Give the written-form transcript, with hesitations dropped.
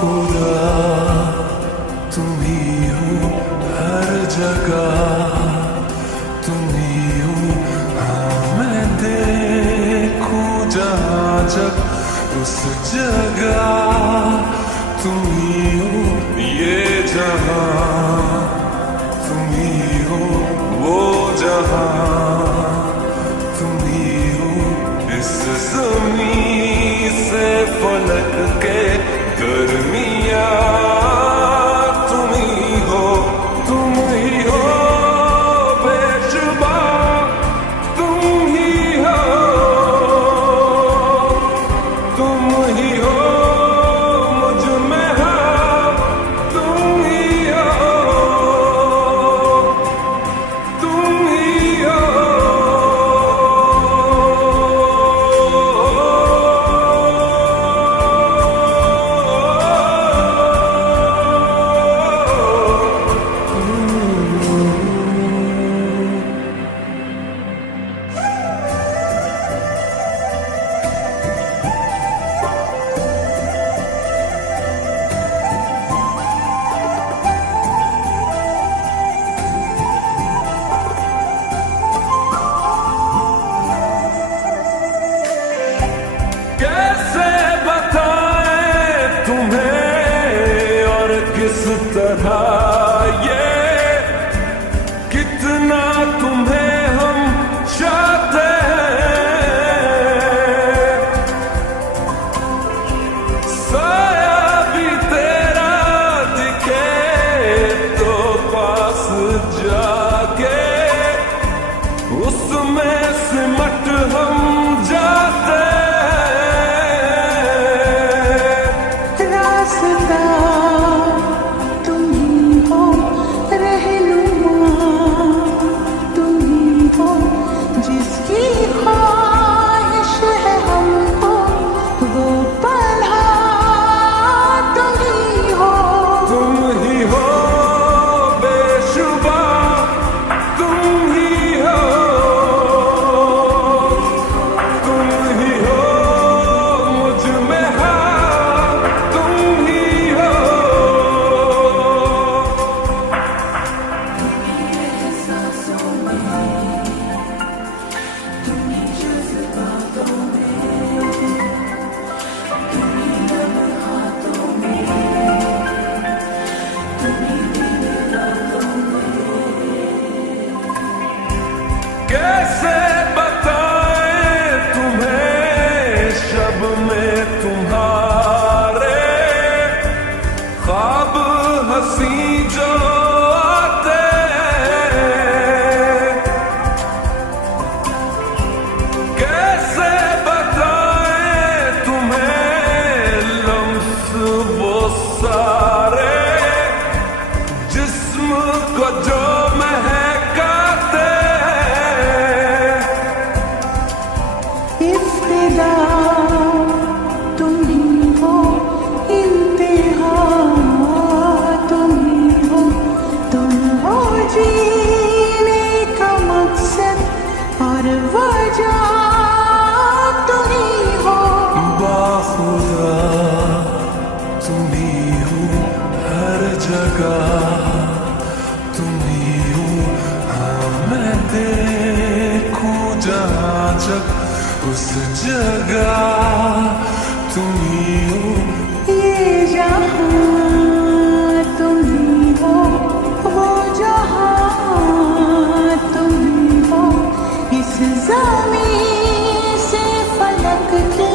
खुदा तुम ही हो हर जगह, तुम ही हो। हाँ मैं देखूं जहाँ जब उस जगह तुम ही हो। ये जहाँ तुम ही हो, वो जहाँ तुम ही हो। इस ज़मीं से फलक के दरमियाँ तुम ही हो, तुम ही हो बेशुबा, तुम ही हो, तुम ही हो मुझ में हाँ, तुम ही हो, तुम ही हो। कैसे बताएं तुम्हें और किस तरह ये कितना तुम्हें हम चाहते हैं। साया भी तेरा दिखे तो पास जाके उसमें सिमट हम जाते हैं। जिसकी ख्वाहिश है हमको वो पन्हा तुम ही हो, तुम ही हो बेशुबा, तुम ही हो, तुम ही हो मुझ में हाँ, तुम ही हो। कैसे बताएं तुम्हें शब में तुम्हारे ख्वाब हंसी जो आते हैं। कैसे बताएं तुम्हें लम्स वो सारे जिस्म को जो महकाते हैं। इब्तिदा तुम ही हो, इंतहा तुम ही हो, तुम हो जीने का मकसद और वजह तुम ही हो। बाखुदा तुम ही हो हर जगह, तुम ही हो। हाँ मैं देखूं जहाँ जब उस जगह तुम ही हो। ये जहाँ तुम ही हो, वो जहाँ तुम ही हो। इस ज़मीं से फलक के